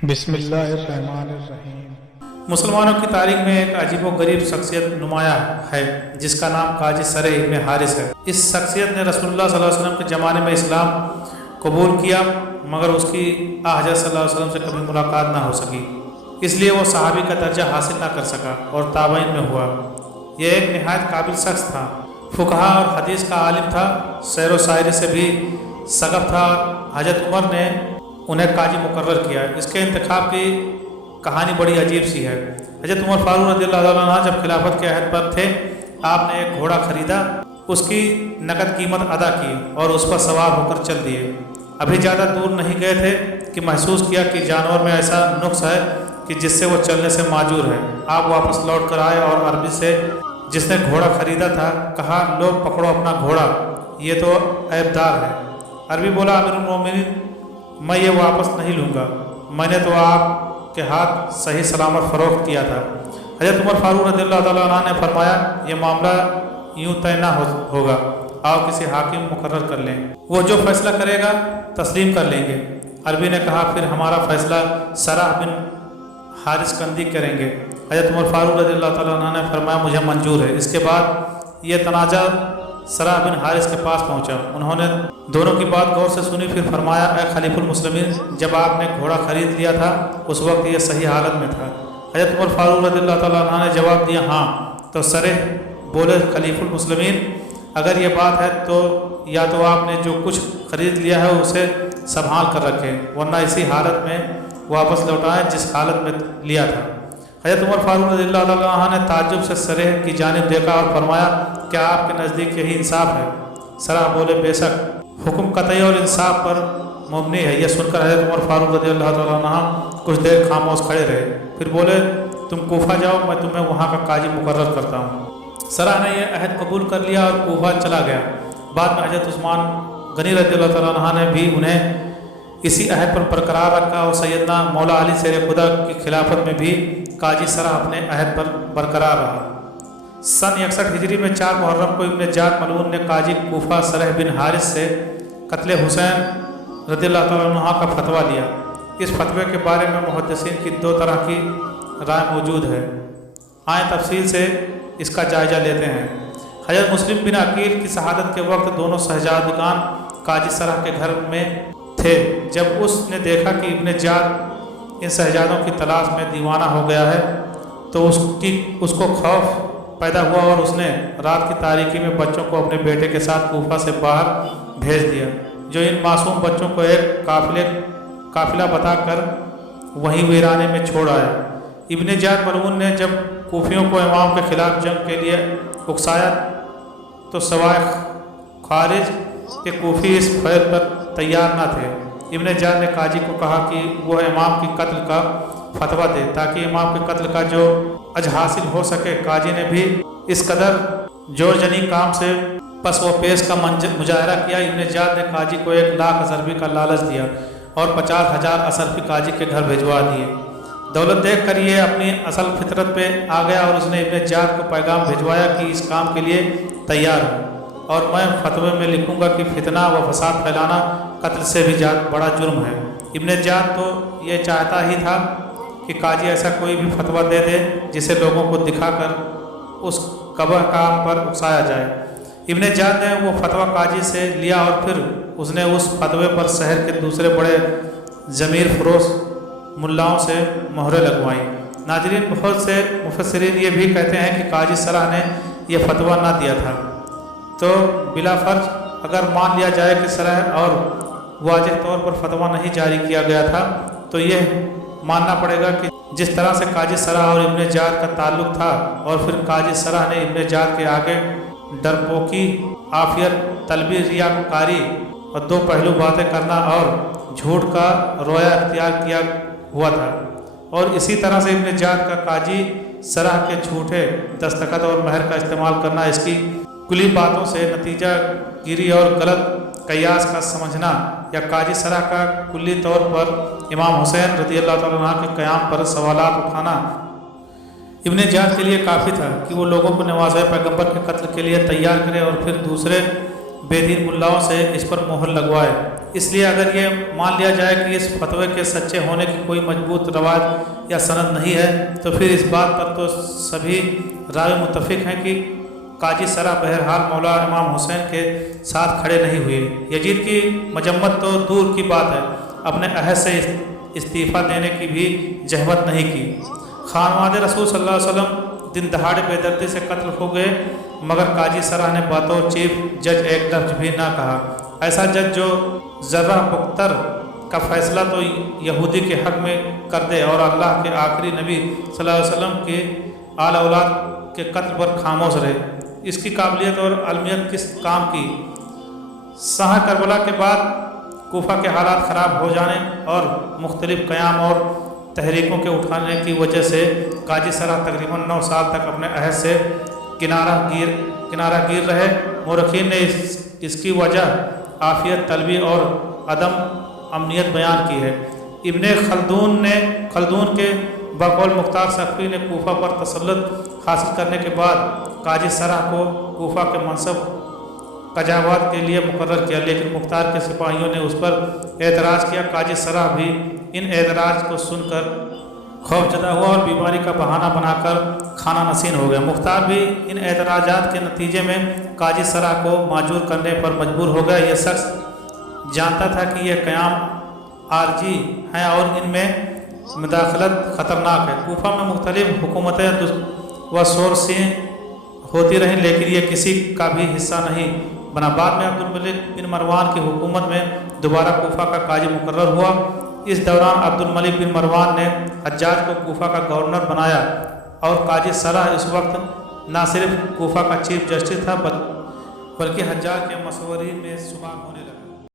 बिस्मिल्लाहिर्रहमानिर्रहीम। मुसलमानों की तारीख में एक अजीब व गरीब शख्सियत नुमाया है जिसका नाम काजी सरे इब्न हारिस है। इस शख्सियत ने रसूलुल्लाह सल्लल्लाहु अलैहि वसल्लम के ज़माने में इस्लाम कबूल किया, मगर उसकी हज़रत सल्लल्लाहु अलैहि वसल्लम से कभी मुलाकात ना हो सकी, इसलिए वो सहाबी का दर्जा हासिल ना कर सका और ताबईन में हुआ। यह एक नहायत काबिल शख्स था, फुकहा और हदीस का आलिम था, सैर व शायरी से भी सगफ था। हज़रत उमर ने उन्हें काजी मुकर्रर किया। इसके इंतखाब की कहानी बड़ी अजीब सी है। हज़रत उमर फारूक रज़ियल्लाहु अन्हु जब खिलाफत के अहद पर थे, आपने एक घोड़ा खरीदा, उसकी नकद कीमत अदा की और उस पर सवार होकर चल दिए। अभी ज़्यादा दूर नहीं गए थे कि महसूस किया कि जानवर में ऐसा नुक्स है कि जिससे वो चलने से माजूर है। आप वापस लौट कर आए और अरबी से जिसने घोड़ा खरीदा था कहा, लो पकड़ो अपना घोड़ा, ये तो ऐबदार है। अरबी बोला, अमीरुल मोमिनीन, मैं ये वापस नहीं लूँगा, मैंने तो आपके हाथ सही सलामत फ़रोख्त किया था। हज़रत उमर फारूक रज़ियल्लाहु ताला अन्हु ने फरमाया, ये मामला यूँ तय ना होगा, आओ किसी हाकिम मुकर्रर कर लें, वो जो फैसला करेगा तस्लीम कर लेंगे। अरबी ने कहा, फिर हमारा फैसला सराह बिन हारिस कंदी करेंगे। हज़रत उमर फारूक रज़ियल्लाहु ताला अन्हु ने फरमाया, मुझे मंजूर है। इसके बाद ये तनाज़ा सराह बिन हारिस के पास पहुंचा। उन्होंने दोनों की बात गौर से सुनी, फिर फरमाया, ए खलीफुल मुस्लिमीन, जब आपने घोड़ा खरीद लिया था उस वक्त ये सही हालत में था? हज़रत उमर फारूक रज़ियल्लाहु ताला अन्हु ने जवाब दिया, हाँ। तो सरे बोले, खलीफुल मुस्लिमीन, अगर ये बात है तो या तो आपने जो कुछ खरीद लिया है उसे संभाल कर रखें, वरना इसी हालत में वापस लौटाएं जिस हालत में लिया था। हज़रत उमर फारूक रज़ियल्लाहु ताला अन्हु ने ताज्जुब से सरे की जानिब देखा और फरमाया, क्या आपके नज़दीक यही इंसाफ है? सरा बोले, बेशक, हुक्म कतई और इंसाफ पर मबनी है। यह सुनकर हज़रत उमर फारूक रज़ियल्लाहु ताला अन्हु कुछ देर खामोश खड़े रहे, फिर बोले, तुम कूफा जाओ, मैं तुम्हें वहाँ का काजी मुकर्रर करता हूँ। सरा ने यह अहद कबूल कर लिया और कूफा चला गया। बाद में हज़रत उस्मान गनी रज़ियल्लाहु ताला अन्हु ने भी उन्हें इसी अहद पर बरकरार रखा और सैयदना मौला अली शेर खुदा की खिलाफत में भी काजी सरा अपने अहद पर बरकरार रहा। सन 61 हिजरी में 4 मुहर्रम को इब्न जाद मलऊन ने काजी कूफा सरह बिन हारिस से कत्ल हुसैन रज़ियल्लाहु ताला अन्हु का फतवा लिया। इस फतवे के बारे में मुहद्दिसीन की 2 तरह की राय मौजूद है। आए तफसील से इसका जायजा लेते हैं। हज़रत मुस्लिम बिन अकील की शहादत के वक्त दोनों शहजादगान काजी सरह के घर में थे। जब उसने देखा कि इब्न जाद इन शहजादों की तलाश में दीवाना हो गया है तो उसको खौफ पैदा हुआ और उसने रात की तारीकी में बच्चों को अपने बेटे के साथ कूफा से बाहर भेज दिया, जो इन मासूम बच्चों को एक काफिला बताकर वहीं वीराने में छोड़ आया। इब्न जाद मलऊन ने जब कूफियों को इमाम के खिलाफ जंग के लिए उकसाया तो सवाए खारिज के कूफी इस फैल पर तैयार न थे। इब्न जाद ने काजी को कहा कि वह इमाम की कत्ल का फतवा दे ताकि इमाम के कत्ल का जो अज हासिल हो सके। काजी ने भी इस कदर जोरजनी काम से पस व पेश का मुजाहरा किया। इब्न जाद ने काजी को 1 लाख असरफी का लालच दिया और 50,000 असरफी काजी के घर भिजवा दिए। दौलत देख कर ये अपनी असल फितरत पे आ गया और उसने इब्न जाद को पैगाम भिजवाया कि इस काम के लिए तैयार हूँ और मैं फतवे में लिखूँगा कि फितना व फसाद फैलाना कत्ल से भी बड़ा जुर्म है। इब्न जाद तो ये चाहता ही था कि काजी ऐसा कोई भी फतवा दे दे जिसे लोगों को दिखाकर उस कबह काम पर उकसाया जाए। इब्न जाद ने वो फतवा काजी से लिया और फिर उसने उस फतवे पर शहर के दूसरे बड़े ज़मीर फरोश मुल्लाओं से मोहरें लगवाई। नाज़रीन, बहुत से मुफस्सिरीन ये भी कहते हैं कि काजी सराह ने यह फतवा ना दिया था, तो बिला फर्ज अगर मान लिया जाए कि सराह और वाज़ेह तौर पर फतवा नहीं जारी किया गया था, तो यह मानना पड़ेगा कि जिस तरह से काजी सराह और इब्न जाद का ताल्लुक़ था और फिर काजी सराह ने इब्न जाद के आगे डरपोकी, आफियत तलबी, रियाकारी और 2 पहलू बातें करना और झूठ का रोया अख्तियार किया हुआ था। और इसी तरह से इब्न जाद का काजी सराह के झूठे दस्तखत और महर का इस्तेमाल करना, इसकी कुली बातों से नतीजा गिरी और गलत कयास का समझना या काजी सराह का कुल्ली तौर पर इमाम हुसैन रज़ियल्लाहु ताला अन्हु के क़याम पर सवालात उठाना इब्न जाद के लिए काफ़ी था कि वो लोगों को नवाज़े पैगंबर के कत्ल के लिए तैयार करे और फिर दूसरे बेदीन मुल्लाओं से इस पर मोहर लगवाए। इसलिए अगर ये मान लिया जाए कि इस फतवे के सच्चे होने की कोई मजबूत रवाज या सनद नहीं है, तो फिर इस बात पर तो सभी रावी मुत्तफिक हैं कि काजी सरा बहरहाल मौला इमाम हुसैन के साथ खड़े नहीं हुए। यजीद की मजम्मत तो दूर की बात है, अपने अहद से इस्तीफ़ा देने की भी जहमत नहीं की। खानवाद रसूल सल्लल्लाहु अलैहि वसल्लम दिन दहाड़े बेदर्दी से कत्ल हो गए, मगर काजी सरा ने बतौर चीफ जज एक लफ्ज़ भी ना कहा। ऐसा जज जो ज़र्रा पुख्तर का फ़ैसला तो यहूदी के हक़ में कर दे और अल्लाह के आखिरी नबी सल्लल्लाहु अलैहि वसल्लम के आला औलाद के कत्ल पर खामोश रहे, इसकी काबिलियत और अलमियत किस काम की। सहा करबला के बाद कूफा के हालात ख़राब हो जाने और मुख्तलिफ क़याम और तहरीकों के उठाने की वजह से काजी सरा तकरीबन 9 साल तक अपने अहद से किनारा गिर रहे। मौरखीन ने इसकी वजह आफियत तलबी और अदम अमनियत बयान की है। इब्ने खल्दून के बकौल मुख्तार सफ़ी ने कूफा पर तसल्लुत हासिल करने के बाद काजी सरा को कूफा के मनसब कजावात के लिए मुकर्रर किया, लेकिन मुख्तार के सिपाहियों ने उस पर एतराज़ किया। काजी सरा भी इन एतराज़ को सुनकर खौफजदा हुआ और बीमारी का बहाना बनाकर खाना नसीन हो गया। मुख्तार भी इन एतराज़ात के नतीजे में काजी सरा को माजूर करने पर मजबूर हो गया। यह शख्स जानता था कि यह क़याम आरजी हैं और इनमें मुदाखलत ख़तरनाक है। कूफा में मुख्तलिफ हुकूमतें व सोर्सें होती रहीं, लेकिन ये किसी का भी हिस्सा नहीं बना। बाद में अब्दुल मलिक बिन मरवान की हुकूमत में दोबारा कूफा का काजी मुकर्रर हुआ। इस दौरान अब्दुल मलिक बिन मरवान ने हज्जाज को कूफा का गवर्नर बनाया और काजी सरा इस वक्त न सिर्फ कूफा का चीफ जस्टिस था, बल्कि हज्जाज के मशवरे में शुमार होने लगा।